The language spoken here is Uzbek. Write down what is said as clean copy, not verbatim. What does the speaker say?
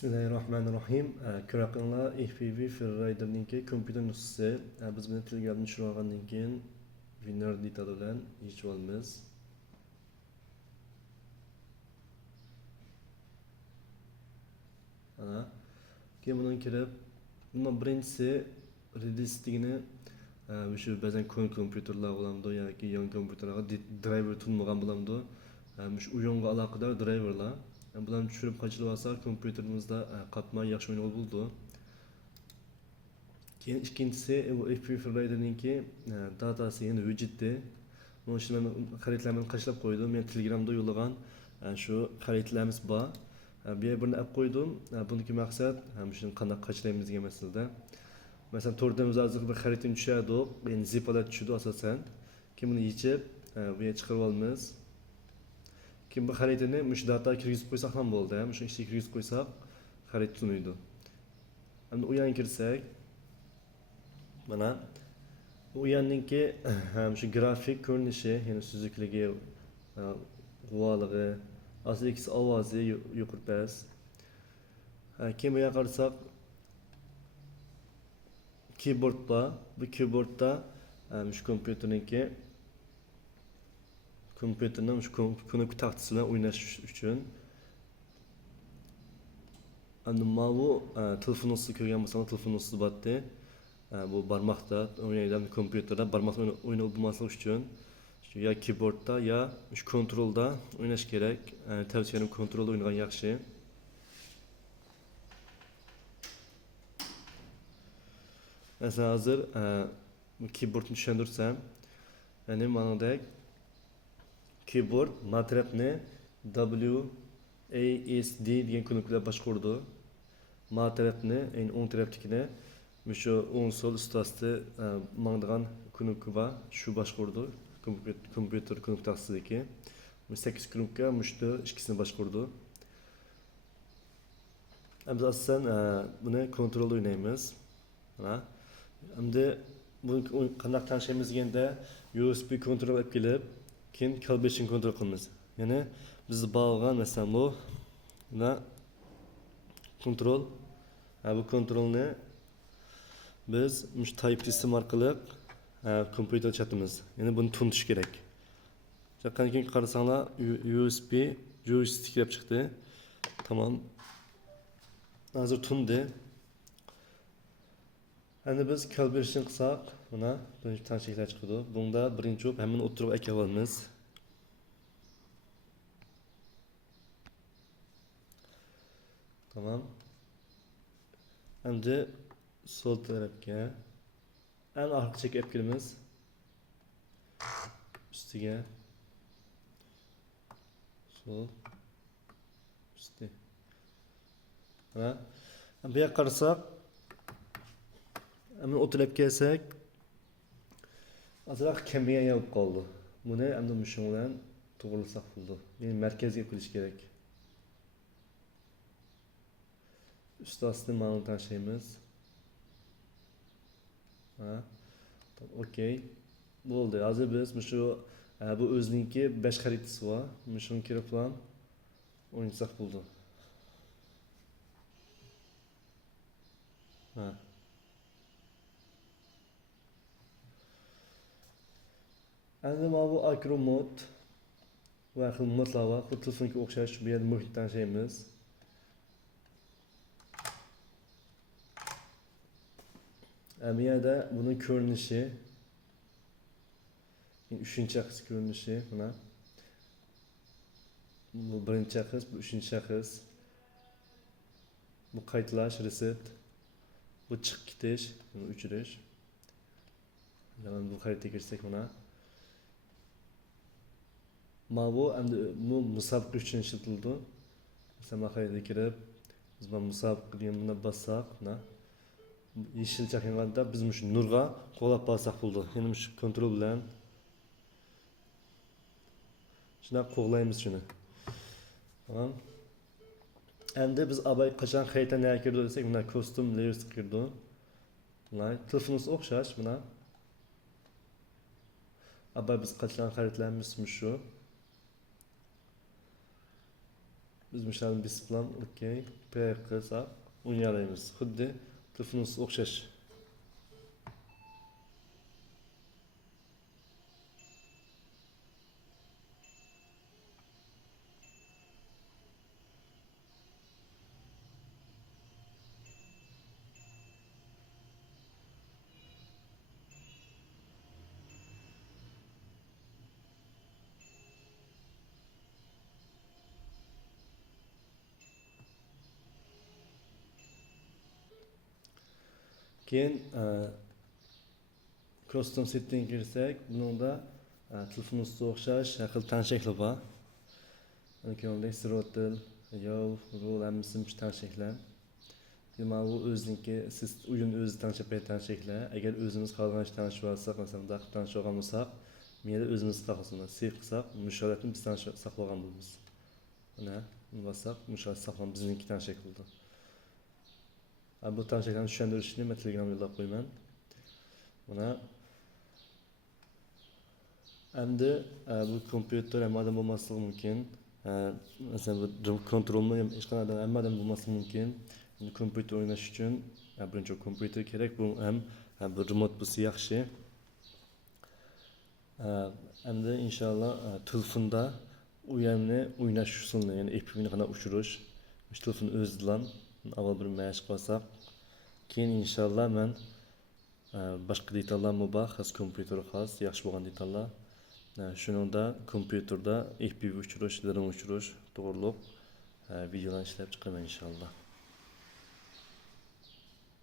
Bismillahirrahmanirrahim. Ko'raqinglar FPV Freerider'ninki kompyuter nusxasi. Biz buni Telegramda tushirib olgandan keyin winner detali bilan yechib olamiz. Ana. Keyin buni kirib, bundan birinchisi release'ligini shu ba'zan kompyuterlar bo'lamdi yoki yangi kompyuterlarga driver tunmagan bo'lamdi. Shu uyonga aloqador driverlar. Bularni tushirib qochilib olsak kompyuterimizda qatma yaxshi o'ynab bo'ldi. Keyin ikkinchisi bu FPV Freerider'ninki datasi endi widgetda. Buni ishni men xaritlarni qashlab qo'ydim. Men Telegramda yo'llagan shu xaritlarimiz bor. Bu yerni olib qo'ydim. Buniki maqsad shuni qanday qachlaymiz degan masalada. Masalan, to'rdamiz hozir bir xaritani tushirdik. Endi zipalar tushdi asosan. Keyin buni yechib bu yerga chiqarib olamiz. Keyin bu xaritani mush data kirgizib qo'ysak ham bo'ldi. Shu ishga kirgizib qo'ysak xarit tunuydi. Endi u yerga kirsak, mana u yerninki shu grafik ko'rinishi, ya'ni suzukligi, g'uvoligi, asli ovozi yuqori past. Keyin bu yerga qarasak, keyboard bor. Bu keyboardda shu kompyuterning shu knopka taxtasi bilan o'ynash uchun. Endi mana bu telefoningizda ko'rgan bo'lsangiz, telefoningizda botdi. Bu barmoqda o'ynaydigan kompyuterda barmoqda o'ynab bo'lmaslik uchun ya keyboardda ya shu kontrolda o'ynash kerak. Tavsiyam kontrolda o'ynagan yaxshi. Mesela hozir bu keyboardni tushuntirsam, ya'ni manadek keyboard matrapni WASD degan knopkalar boshqardi. Matrapni, ya'ni o'ng tarafdagini shu o'ng so'l ustida mangdigan knopka bor, shu boshqardi. Kompyuter knopkasidagi 8 knopka mushti ikkisini boshqardi. Biz asosan buni kontrolda o'ynaymiz. Mana endi buni qanday tanishamiz deganda USB kontrol olib kelib, keyin calibration kontrol qilamiz. Ya'ni biz bog'lagan masalan bu kontrol. Bu kontrolni biz mush Type-C sim orqali kompyuterga chatamiz. Ya'ni buni tuntish kerak. Chaqandan keyin qarasanglar USB joystick kelib chiqdi. Tamam. Hozir tundi. Endi biz calibration qilsak, mana birinchi tanishliklar chiqdi. Bunda birinchi hammani o'tirib aka olamiz. Tamam. Endi sol tarafga en arka çekip kirimiz üstüge sol üstü. Ha. Bir yak qarsak hemen oturib kelsek azroq kamiga yopib qoldi. Buni endi mushun bilan to'g'rilasak bo'ldi. Ya'ni markazga qo'yish kerak. Üst aslı ma'lum tanışayımız. Okey. Bo'ldi. Hozir biz shu bu o'zininki 5 xaritasi bor. Shuni kirib bilan o'ynasak bo'ldi. Endi mana bu acro mod va xil modlar bor. Xuddi telefonga o'xshash bu yerda muhit tanishaymiz. Bu yerda bunun ko'rinishi, uchinchi shaxs ko'rinishi, mana. Bu birinchi shaxs, bu uchinchi shaxs. Bu qaytlash, reset. Bu chiqib ketish, o'chirish. Yana bu xaritaga kirsak mana. Mana bu endi bu musobaqa uchun ishlatildi. Masalan, xaritaga kirib, biz mana musobaqa degan buni bossak, mana. Yeşil çakınganda biz mush nurga qo'llab borsak bo'ldi. Ya'ni mush kontrol bilan shuna qo'g'laymiz shuni. Tamam. Endi biz abay qachon xarita nerga kirdi desak, mana custom layers kirdi. Mana telefonimiz o'xshash, mana. Abay biz qachon xaritlarimiz shu. biz müşahede biz plan okey p kısa oynayalıyız. Xuddi telefonunuz okşaş. Keyin custom setting girsak, bunda telefonunuzga o'xshash har xil tanshaklar bor. Keyin throttle, yav, roll hammasi shu tanshaklar. Demak, bu o'ziniki siz o'yin o'zi tanishib tanishaklar. Agar o'zimiz xohlagan tanishib olsak, masalan, daqib tanishib olgan bo'lsak, mayli o'zimiz xohlasak, save qilsak, mushoratni biz tanishib saqlagan bo'lamiz. Mana bossak, mushorat saqlanib bizniki tanishak bo'ldi. Bu tanishaklarni tushundirish uchun men Telegramga yo'llab qo'yaman. Mana endi bu kompyuter hammadan bo'lmasligi mumkin. Masalan, bu kontrolni ham hech qanday hammadan bo'lmasligi mumkin. Kompyuter o'ynash uchun birinchi kompyuter kerak. Bu ham bir remote bo'lsa yaxshi. Endi inshaalloh telefonda o'yinni o'ynash usulini, ya'ni FPV'ni qanday ushirish, shu telefon o'zidan avval bir mashq qilsak, keyin inshaalloh men boshqa detallarmi bor, xos kompyuterga xos yaxshi bo'lgan detallar. Shuningda kompyuterda FPV ushirish, drone ushirish to'g'riliq videolar ishlab chiqaman inshaalloh.